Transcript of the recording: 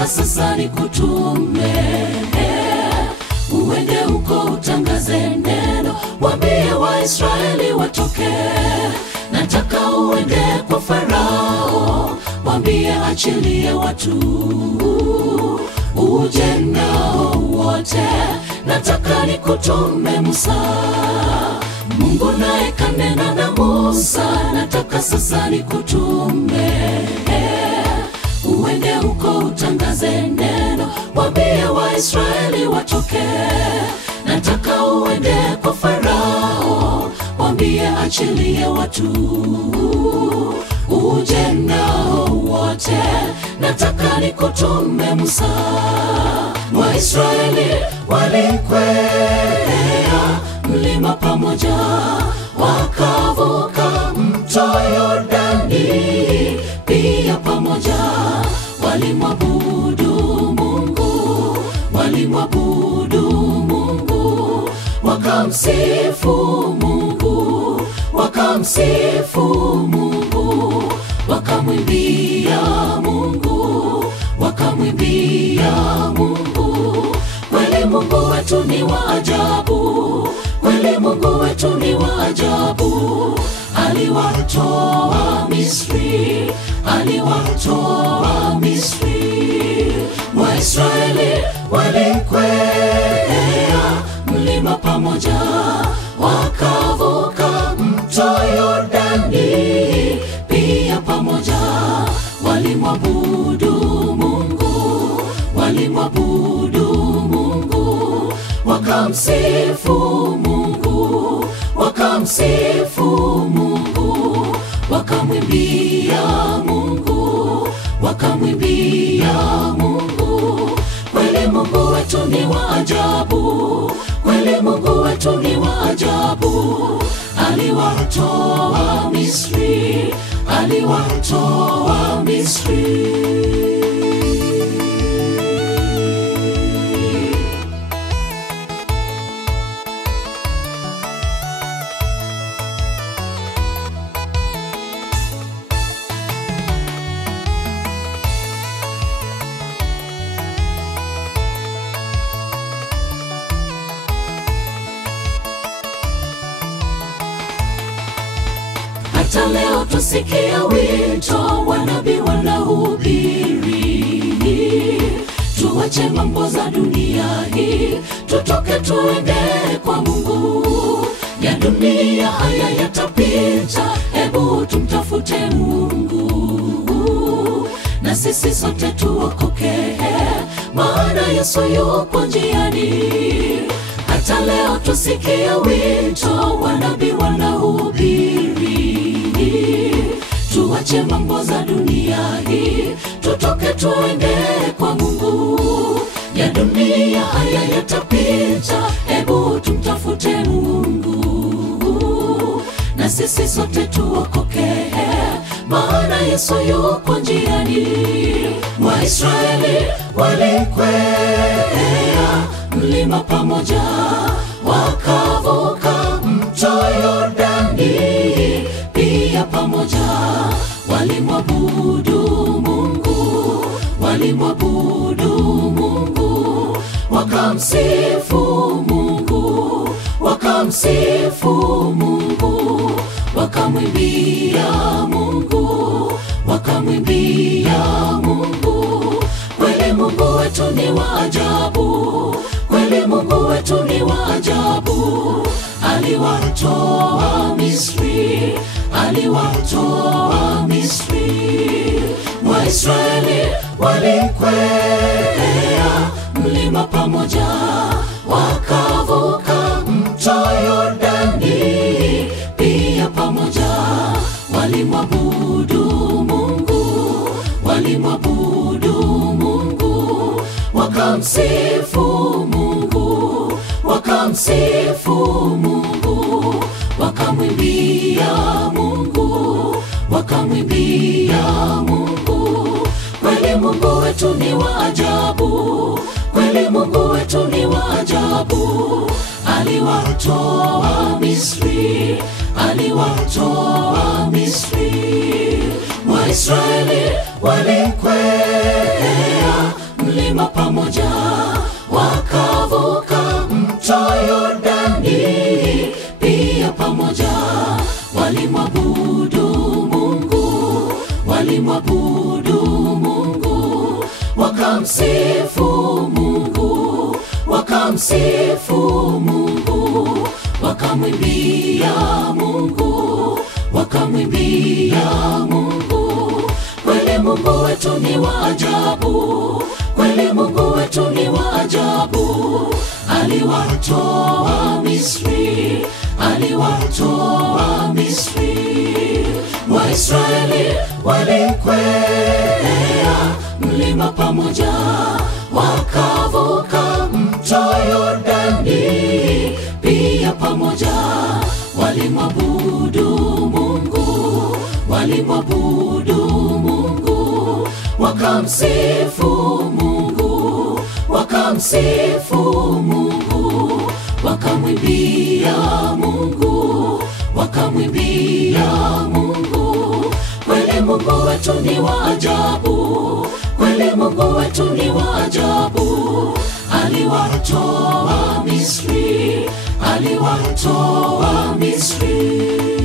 nataka sasa nikutume, uende huko utangaze neno, waambie Waisraeli watoke. Nataka uende kwa Farao, waambie achilie watu, uje nao wote. Nataka nikutume Musa, Mungu naye kanena na Musa. Nataka sasa nikutume, uende huko utangaze neno, waambie Waisraeli watoke. Nataka uende kwa Farao, waambie achilie watu, uje nao wote. Nataka nikutume Musa. Waisraeli walikwea mlima pamoja, wakavuka mto Yordani pia pamoja. Walimwabudu Mungu, walimwabudu Mungu, wakamsifu Mungu, wakamsifu Mungu, wakamwimbia Mungu, wakamwimbia Mungu. Kweli Mungu wetu ni wa ajabu, kweli Mungu wetu ni wa ajabu. Aliwatoa Misri, aliwatoa Misri. Waisraeli walikwea mlima pamoja, wakavuka mto Yordani pia pamoja. Walimwabudu Mungu, walimwabudu Mungu, wakamsifu Mungu, wakamsifu Mungu, wakamwimbia Mungu, wakamwimbia Mungu. Kweli Mungu wetu ni wa ajabu, kweli Mungu wetu ni wa ajabu. Aliwatoa Misri, aliwatoa Misri. Hata leo tusikia wito, wanabii wanahubiri, tuache mambo za dunia hii, tutoke tuende kwa Mungu. Ya dunia haya yatapita, hebu tumtafute Mungu, na sisi sote tuokoke, maana Yesu yupo njiani. Hata leo tusikia wito, wanabii wanahubiri, tuache mambo za dunia hii, tutoke tuende kwa Mungu. Ya dunia haya yatapita, hebu tumtafute Mungu, na sisi sote tuokoke, maana Yesu yupo njiani. Waisraeli walikwea mlima pamoja, wakavuka mto Yordani pia pamoja. Walimwabudu Mungu, walimwabudu Mungu, wakamsifu Mungu, wakamsifu Mungu, wakamwimbia Mungu, wakamwimbia Mungu. Kweli Mungu wetu ni wa ajabu, kweli Mungu wetu ni wa ajabu. Aliwatoa Misri, aliwatoa Misri. Waisraeli walikwea mlima pamoja, wakavuka mto Yordani pia pamoja. Walimwabudu Mungu, walimwabudu Mungu, wakamsifu Mungu, wakamsifu Mungu, wakamwimbia Mungu, wakamwimbia Mungu. Kweli Mungu wetu ni wa ajabu, kweli Mungu wetu ni wa ajabu. Aliwatoa Misri, aliwatoa Misri. Waisraeli walikwea mlima pamoja, wakavuka mto Yordani pia pamoja. Walimwabudu Mungu, walimwabudu Mungu, wakamsifu Mungu, wakamsifu Mungu, wakamwimbia Mungu, wakamwimbia Mungu. Kweli Mungu wetu ni wa ajabu, kweli Mungu wetu ni wa ajabu. Aliwatoa Misri, aliwatoa Misri. Waisraeli walikwea mlima pamoja, wakavuka mto Yordani pia pamoja. Walimwabudu Mungu, walimwabudu Mungu, wakamsifu Mungu, wakamsifu Mungu, wakamwimbia Mungu, wakamwimbia Mungu. Kweli Mungu wetu ni wa ajabu, kweli Mungu wetu ni wa ajabu. Aliwatoa Misri, aliwatoa Misri.